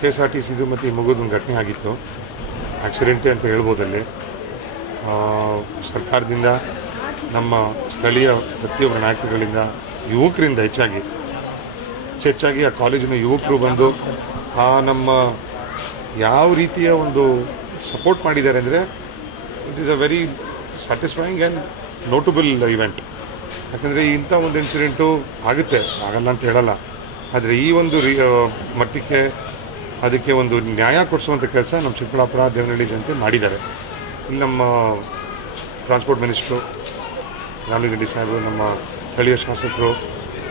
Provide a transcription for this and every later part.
KSRTCದು ಮತ್ತು ಈ ಮಗುದೊಂದು ಘಟನೆ ಆಗಿತ್ತು. ಆಕ್ಸಿಡೆಂಟೇ ಅಂತ ಹೇಳ್ಬೋದಲ್ಲಿ. ಸರ್ಕಾರದಿಂದ, ನಮ್ಮ ಸ್ಥಳೀಯ ಪ್ರತಿಯೊಬ್ಬರ ನಾಯಕರುಗಳಿಂದ, ಯುವಕರಿಂದ ಹೆಚ್ಚಾಗಿ ಆ ಕಾಲೇಜಿನ ಯುವಕರು ಬಂದು ನಮ್ಮ ಯಾವ ರೀತಿಯ ಒಂದು ಸಪೋರ್ಟ್ ಮಾಡಿದ್ದಾರೆ ಅಂದರೆ it is a very satisfying and notable event. ಯಾಕಂದರೆ ಇಂಥ ಒಂದು ಇನ್ಸಿಡೆಂಟು ಆಗುತ್ತೆ, ಆಗಲ್ಲ ಅಂತ ಹೇಳಲ್ಲ. ಆದರೆ ಈ ಒಂದು ಮಟ್ಟಕ್ಕೆ ಅದಕ್ಕೆ ಒಂದು ನ್ಯಾಯ ಕೊಡಿಸುವಂಥ ಕೆಲಸ ನಮ್ಮ ಚಿಕ್ಕಬಳ್ಳಾಪುರ ದೇವನಹಳ್ಳಿ ಜನತೆ ಮಾಡಿದ್ದಾರೆ. ಇಲ್ಲಿ ನಮ್ಮ ಟ್ರಾನ್ಸ್ಪೋರ್ಟ್ ಮಿನಿಸ್ಟ್ರು ರಾಮಲಿಂಗರೆಡ್ಡಿ ಸಾಹೇಬರು, ನಮ್ಮ ಸ್ಥಳೀಯ ಶಾಸಕರು,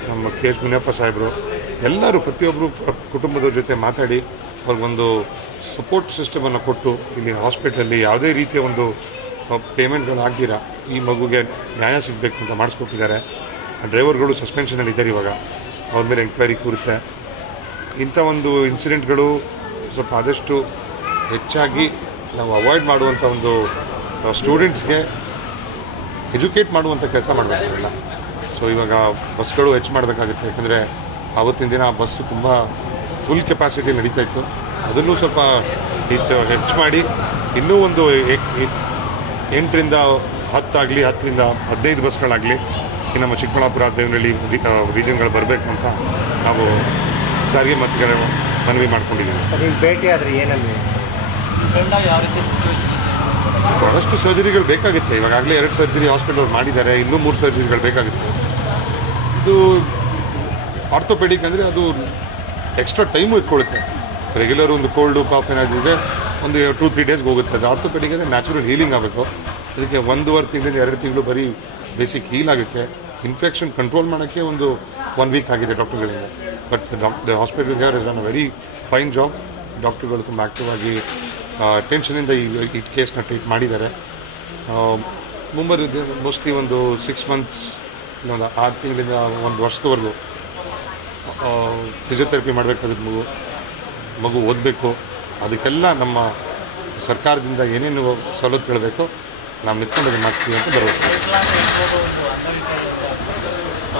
ನಮ್ಮ KH ಮುನಿಯಪ್ಪ ಸಾಹೇಬರು ಎಲ್ಲರೂ ಪ್ರತಿಯೊಬ್ಬರು ಕುಟುಂಬದವ್ರ ಜೊತೆ ಮಾತಾಡಿ ಅವ್ರಿಗೊಂದು ಸಪೋರ್ಟ್ ಸಿಸ್ಟಮನ್ನು ಕೊಟ್ಟು ಇಲ್ಲಿ ಹಾಸ್ಪಿಟಲಲ್ಲಿ ಯಾವುದೇ ರೀತಿಯ ಒಂದು ಪೇಮೆಂಟ್ಗಳಾಗ್ದಿರ ಈ ಮಗುಗೆ ನ್ಯಾಯ ಸಿಗಬೇಕು ಅಂತ ಮಾಡಿಸ್ಕೊಟ್ಟಿದ್ದಾರೆ. ಡ್ರೈವರ್ಗಳು ಸಸ್ಪೆನ್ಷನಲ್ಲಿದ್ದಾರೆ, ಇವಾಗ ಅವ್ರ ಮೇಲೆ ಎಂಕ್ವೈರಿ ಕೂರುತ್ತೆ. ಇಂಥ ಒಂದು ಇನ್ಸಿಡೆಂಟ್ಗಳು ಸ್ವಲ್ಪ ಆದಷ್ಟು ಹೆಚ್ಚಾಗಿ ನಾವು ಅವಾಯ್ಡ್ ಮಾಡುವಂಥ ಒಂದು ಸ್ಟೂಡೆಂಟ್ಸ್ಗೆ ಎಜುಕೇಟ್ ಮಾಡುವಂಥ ಕೆಲಸ ಮಾಡಬೇಕಾಗಿಲ್ಲ. ಸೊ ಇವಾಗ ಬಸ್ಗಳು ಹೆಚ್ಚು ಮಾಡಬೇಕಾಗುತ್ತೆ. ಯಾಕಂದರೆ ಆವತ್ತಿನ ದಿನ ಬಸ್ಸು ತುಂಬ ಫುಲ್ ಕೆಪಾಸಿಟಿ ನಡೀತಾ ಇತ್ತು. ಅದನ್ನು ಸ್ವಲ್ಪ ಹೆಚ್ಚು ಮಾಡಿ ಇನ್ನೂ ಒಂದು 8ರಿಂದ 10 ಆಗಲಿ, 10ರಿಂದ 15 ಬಸ್ಗಳಾಗಲಿ ಈ ನಮ್ಮ ಚಿಕ್ಕಬಳ್ಳಾಪುರ ದೇವನಹಳ್ಳಿ ರೀಜನ್ಗಳು ಬರಬೇಕು ಅಂತ ನಾವು ಸಾರಿಗೆ ಮಂತ್ರಿಗಳ ಮನವಿ ಮಾಡ್ಕೊಂಡಿದ್ದೀವಿ. ಭೇಟಿ ಆದರೆ ಏನಲ್ಲಿ ಬಹಳಷ್ಟು ಸರ್ಜರಿಗಳು ಬೇಕಾಗುತ್ತೆ. ಇವಾಗಲೇ 2 ಸರ್ಜರಿ ಹಾಸ್ಪಿಟಲ್ ಮಾಡಿದ್ದಾರೆ, ಇನ್ನೂ 3 ಸರ್ಜರಿಗಳು ಬೇಕಾಗುತ್ತೆ. ಇದು ಆರ್ಥೋಪೆಡಿಕ್ ಅಂದರೆ ಅದು ಎಕ್ಸ್ಟ್ರಾ ಟೈಮು ಎತ್ಕೊಳ್ಳುತ್ತೆ. ರೆಗ್ಯುಲರ್ ಒಂದು ಕೋಲ್ಡು ಕಾಫ್ ಏನಾದರೂ ಇದೆ ಒಂದು 2-3 ಡೇಸ್ಗೆ ಹೋಗುತ್ತೆ. ಅದು ಆರ್ಥೋಪೆಡಿಕ್ ಅಂದರೆ ನ್ಯಾಚುರಲ್ ಹೀಲಿಂಗ್ ಆಗಬೇಕು. ಅದಕ್ಕೆ 1.5 ತಿಂಗಳಿಂದ 2 ತಿಂಗಳು ಬರೀ ಬೇಸಿಕ್ ಹೀಲ್ ಆಗುತ್ತೆ. ಇನ್ಫೆಕ್ಷನ್ ಕಂಟ್ರೋಲ್ ಮಾಡೋಕ್ಕೆ ಒಂದು 1 ವೀಕ್ ಆಗಿದೆ ಡಾಕ್ಟರ್ಗಳಿಂದ. But the hospital here is on a very fine job. ಡಾಕ್ಟರ್ಗಳು ತುಂಬ ಆ್ಯಕ್ಟಿವ್ ಆಗಿ ಟೆನ್ಷನಿಂದ ಈ ಕೇಸ್ನ ಟ್ರೀಟ್ ಮಾಡಿದ್ದಾರೆ. ಮುಂಬರುವ ಮೋಸ್ಟ್ಲಿ ಒಂದು 6 ಮಂತ್ಸ್ ಒಂದು 6 ತಿಂಗಳಿಂದ 1 ವರ್ಷದವರೆಗೂ ಫಿಸಿಯೋಥೆರಪಿ ಮಾಡಬೇಕಾಗಿದ್ದು ಮಗು ಓದಬೇಕು. ಅದಕ್ಕೆಲ್ಲ ನಮ್ಮ ಸರ್ಕಾರದಿಂದ ಏನೇನು ಸವಲತ್ತುಗಳು ಬೇಕೋ ನಾವು ನಿಂತ್ಕೊಂಡು ಮಾಡ್ತೀವಿ ಅಂತ ಭರವಸೆ.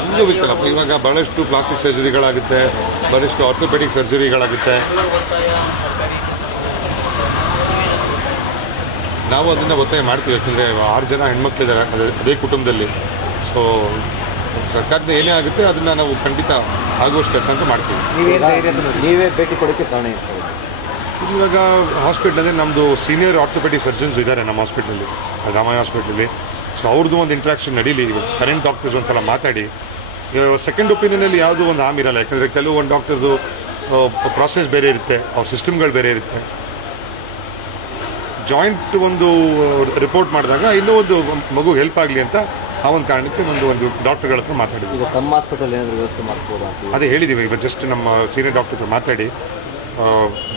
ಅಂಗವಿಕಲಪ್ಪ ಇವಾಗ ಭಾಳಷ್ಟು ಪ್ಲಾಸ್ಟಿಕ್ ಸರ್ಜರಿಗಳಾಗುತ್ತೆ, ಭಾಳಷ್ಟು ಆರ್ಥೋಪೆಡಿಕ್ ಸರ್ಜರಿಗಳಾಗುತ್ತೆ. ನಾವು ಅದನ್ನು ಒತ್ತಾಯ ಮಾಡ್ತೀವಿ. ಯಾಕಂದರೆ 6 ಜನ ಹೆಣ್ಮಕ್ಳಿದ್ದಾರೆ ಅದೇ ಕುಟುಂಬದಲ್ಲಿ. ಸೊ ಸರ್ಕಾರದಿಂದ ಏನೇ ಆಗುತ್ತೆ ಅದನ್ನು ನಾವು ಖಂಡಿತ ಆಗುವಷ್ಟು ಕೆಲಸ ಅಂತ ಮಾಡ್ತೀವಿ. ನೀವೇ ಭೇಟಿ ಕೊಡೋಕ್ಕೆ ಕಾರಣ ಇವಾಗ ಹಾಸ್ಪಿಟ್ಲಲ್ಲಿ ನಮ್ಮದು ಸೀನಿಯರ್ ಆರ್ಥೋಪೆಡಿಕ್ ಸರ್ಜನ್ಸ್ ಇದ್ದಾರೆ ನಮ್ಮ ಹಾಸ್ಪಿಟ್ಲಲ್ಲಿ, ರಾಮಯ್ಯ ಹಾಸ್ಪಿಟ್ಲಲ್ಲಿ. ಸೊ ಅವ್ರದ್ದು ಒಂದು ಇಂಟ್ರಾಕ್ಷನ್ ನಡೀಲಿ. ಇವಾಗ ಕರೆಂಟ್ ಡಾಕ್ಟರ್ಸ್ ಒಂದ್ಸಲ ಮಾತಾಡಿ ಸೆಕೆಂಡ್ ಒಪಿನಿಯನಲ್ಲಿ ಯಾವುದೂ ಒಂದು ಹಾಮ್ ಇರಲ್ಲ. ಯಾಕಂದರೆ ಕೆಲವೊಂದು ಡಾಕ್ಟರ್ದು ಪ್ರಾಸೆಸ್ ಬೇರೆ ಇರುತ್ತೆ, ಅವ್ರ ಸಿಸ್ಟಮ್ಗಳು ಬೇರೆ ಇರುತ್ತೆ. ಜಾಯಿಂಟ್ ಒಂದು ರಿಪೋರ್ಟ್ ಮಾಡಿದಾಗ ಇನ್ನೂ ಒಂದು ಮಗು ಹೆಲ್ಪ್ ಆಗಲಿ ಅಂತ ಆ ಒಂದು ಕಾರಣಕ್ಕೆ ಒಂದು ಡಾಕ್ಟರ್ಗಳ ಹತ್ರ ಮಾತಾಡಿದ್ವಿ. ಈಗ ತಮ್ಮ ಹಾಸ್ಪಿಟಲ್ ಏನಾದರೂ ವ್ಯವಸ್ಥೆ ಮಾಡ್ಬೋದಾ? ಅದೇ ಹೇಳಿದ್ದೀವಿ. ಇವಾಗ ಜಸ್ಟ್ ನಮ್ಮ ಸೀನಿಯರ್ ಡಾಕ್ಟರ್ ಹತ್ರ ಮಾತಾಡಿ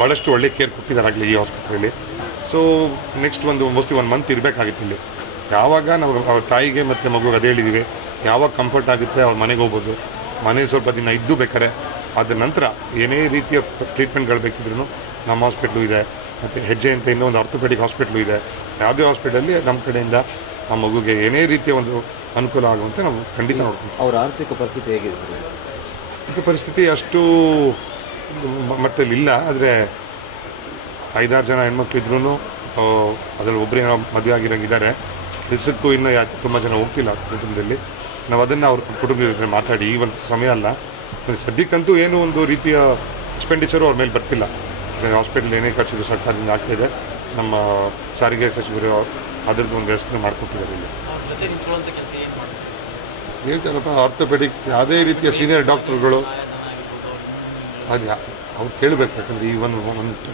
ಭಾಳಷ್ಟು ಒಳ್ಳೆ ಕೇರ್ ಕೊಟ್ಟಿದ್ದಾರಾಗಲಿ ಈ ಆಸ್ಪತ್ರೆಯಲ್ಲಿ. ಸೊ ನೆಕ್ಸ್ಟ್ ಮೋಸ್ಟ್ಲಿ 1 ಮಂತ್ ಇರಬೇಕಾಗಿತ್ತು ಇಲ್ಲಿ. ಯಾವಾಗ ನಾವು ಅವ್ರ ತಾಯಿಗೆ ಮತ್ತು ಮಗುಗೆ ಅದೇ ಹೇಳಿದ್ದೀವಿ, ಯಾವಾಗ ಕಂಫರ್ಟ್ ಆಗುತ್ತೆ ಅವ್ರ ಮನೆಗೆ ಹೋಗ್ಬೋದು. ಮನೆ ಸ್ವಲ್ಪ ದಿನ ಇದ್ದು ಬೇಕಾರೆ ಅದ ನಂತರ ಏನೇ ರೀತಿಯ ಟ್ರೀಟ್ಮೆಂಟ್ಗಳು ಬೇಕಿದ್ರೂ ನಮ್ಮ ಹಾಸ್ಪಿಟ್ಲು ಇದೆ. ಮತ್ತು ಹೆಜ್ಜೆ ಅಂತ ಇನ್ನೊಂದು ಆರ್ಥೋಪೆಡಿಕ್ ಹಾಸ್ಪಿಟ್ಲು ಇದೆ. ಯಾವುದೇ ಹಾಸ್ಪಿಟಲಲ್ಲಿ ನಮ್ಮ ಕಡೆಯಿಂದ ಆ ಮಗುಗೆ ಏನೇ ರೀತಿಯ ಒಂದು ಅನುಕೂಲ ಆಗುವಂತೆ ನಾವು ಖಂಡಿತ ನೋಡ್ತೀವಿ. ಅವರ ಆರ್ಥಿಕ ಪರಿಸ್ಥಿತಿ ಹೇಗಿದೆ? ಆರ್ಥಿಕ ಪರಿಸ್ಥಿತಿ ಅಷ್ಟು ಮಟ್ಟದಲ್ಲಿಲ್ಲ. ಆದರೆ 5-6 ಜನ ಹೆಣ್ಮಕ್ಳಿದ್ರೂ ಅದರಲ್ಲಿ ಒಬ್ಬರೇನೋ ಮದುವೆ ಆಗಿರೋಂಗಿದ್ದಾರೆ. ಕೆಲಸಕ್ಕೂ ಇನ್ನೂ ತುಂಬ ಜನ ಹೋಗ್ತಿಲ್ಲ ಕುಟುಂಬದಲ್ಲಿ. ನಾವು ಅದನ್ನು ಅವ್ರ ಕುಟುಂಬದ ಜೊತೆ ಮಾತಾಡಿ ಈ ಒಂದು ಸಮಯ ಅಲ್ಲ, ಸದ್ಯಕ್ಕಂತೂ ಏನೂ ಒಂದು ರೀತಿಯ ಎಕ್ಸ್ಪೆಂಡಿಚರು ಅವ್ರ ಮೇಲೆ ಬರ್ತಿಲ್ಲ. ಹಾಸ್ಪಿಟಲ್ ಏನೇ ಖರ್ಚಿದ್ರು ಸರ್ಕಾರದಿಂದ ಆಗ್ತಾಯಿದೆ. ನಮ್ಮ ಸಾರಿಗೆ ಸಚಿವರು ಅದರದ್ದು ಒಂದು ವ್ಯವಸ್ಥೆ ಮಾಡಿಕೊಟ್ಟಿದ್ದಾರೆ. ಇಲ್ಲಿ ಹೇಳ್ತಾರಪ್ಪ ಆರ್ಥೋಪೆಡಿಕ್ ಯಾವುದೇ ರೀತಿಯ ಸೀನಿಯರ್ ಡಾಕ್ಟರ್ಗಳು ಅದು ಅವ್ರು ಕೇಳಬೇಕು. ಯಾಕಂದರೆ ಈ ಒಂದು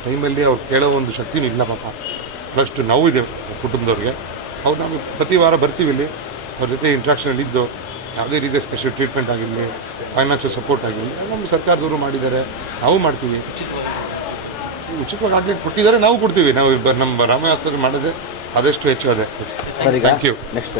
ಟೈಮಲ್ಲಿ ಅವ್ರು ಕೇಳೋ ಒಂದು ಶಕ್ತಿನೂ ಇಲ್ಲ ಪಾಪ. ಫಸ್ಟ್ ನೋವಿದೆ ಕುಟುಂಬದವ್ರಿಗೆ. ಅವ್ರು ನಾವು ಪ್ರತಿ ವಾರ ಬರ್ತೀವಿ ಇಲ್ಲಿ, ಅವ್ರ ಜೊತೆ ಇಂಟ್ರಾಕ್ಷನಲ್ಲಿದ್ದು ಯಾವುದೇ ರೀತಿಯ ಸ್ಪೆಷಲ್ ಟ್ರೀಟ್ಮೆಂಟ್ ಆಗಿರಲಿ, ಫೈನಾನ್ಷಿಯಲ್ ಸಪೋರ್ಟ್ ಆಗಿರಲಿ ನಮ್ಮ ಸರ್ಕಾರದವರು ಮಾಡಿದ್ದಾರೆ, ನಾವು ಮಾಡ್ತೀವಿ. ಉಚಿತವಾಗಿ ಆಗಲಿಕ್ಕೆ ಕೊಟ್ಟಿದ್ದಾರೆ, ನಾವು ಕೊಡ್ತೀವಿ. ನಾವು ನಮ್ಮ ರಾಮಯ್ಯ ಆಸ್ಪತ್ರೆ ಮಾಡೋದೇ ಆದಷ್ಟು ಹೆಚ್ಚು ಅದೇ. Thank you. ನೆಕ್ಸ್ಟ್